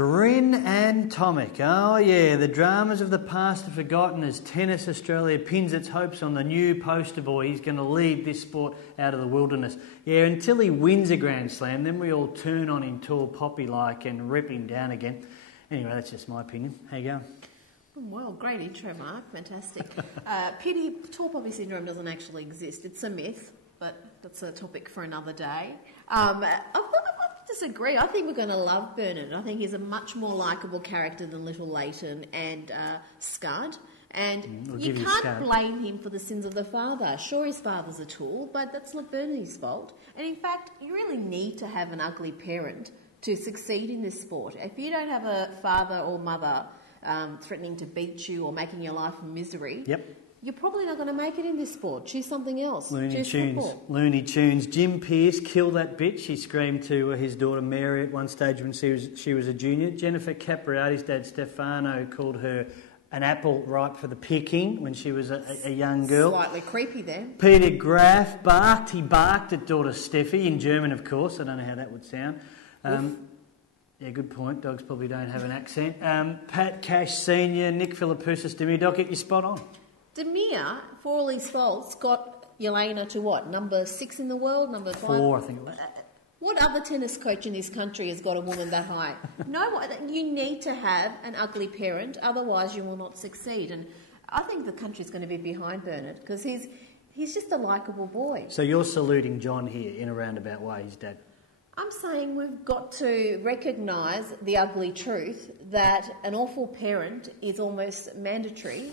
GRIN and TOMIC. Oh yeah, the dramas of the past are forgotten as Tennis Australia pins its hopes on the new poster boy. He's going to lead this sport out of the wilderness. Yeah, until he wins a Grand Slam, then we all turn on him tall poppy-like and rip him down again. Anyway, that's just my opinion. How you going? Well, great intro, Mark. Fantastic. Pity tall poppy syndrome doesn't actually exist. It's a myth, but that's a topic for another day. I disagree. I think we're going to love Bernard. I think he's a much more likeable character than Little Leighton and Scud. And you can't blame him for the sins of the father. Sure, his father's a tool, but that's not Bernard's fault. And in fact, you really need to have an ugly parent to succeed in this sport. If you don't have a father or mother threatening to beat you or making your life a misery, you're probably not going to make it in this sport. Choose something else. Looney Tunes. Jim Pearce, kill that bitch, he screamed to his daughter Mary at one stage when she was a junior. Jennifer Capriati's dad Stefano called her an apple ripe for the picking when she was a young girl. Slightly creepy there. Peter Graf barked at daughter Steffi, in German of course. I don't know how that would sound. Yeah, good point. Dogs probably don't have an accent. Pat Cash Sr., Nick Philippoussis, Demir Dockett, you're spot on. Demir, for all his faults, got Yelena to what? Number 6 in the world? Number 5? 4, I think it was. What other tennis coach in this country has got a woman that high? No, you need to have an ugly parent, otherwise you will not succeed. And I think the country's going to be behind Bernard because he's just a likeable boy. So you're saluting John here in a roundabout way, his dad? I'm saying we've got to recognise the ugly truth that an awful parent is almost mandatory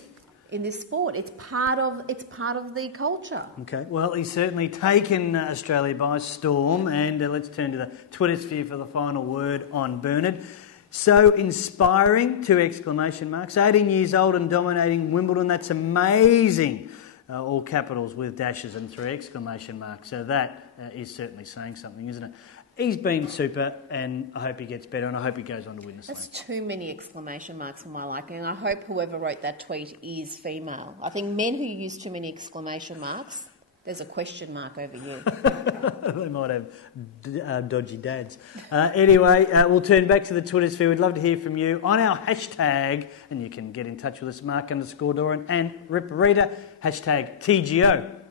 in this sport. It's part of the culture. Okay, well, he's certainly taken Australia by storm, and let's turn to the Twitter sphere for the final word on Bernard. So inspiring, 2 exclamation marks. 18 years old and dominating Wimbledon. That's amazing. All capitals with dashes and 3 exclamation marks. So that is certainly saying something, isn't it? He's been super, and I hope he gets better, and I hope he goes on to win the slam. That's too many exclamation marks for my liking. I hope whoever wrote that tweet is female. I think men who use too many exclamation marks, there's a question mark over you. They might have dodgy dads. Anyway, we'll turn back to the Twitter sphere. We'd love to hear from you on our hashtag, and you can get in touch with us, Mark_Doran and Ripperita, hashtag TGO.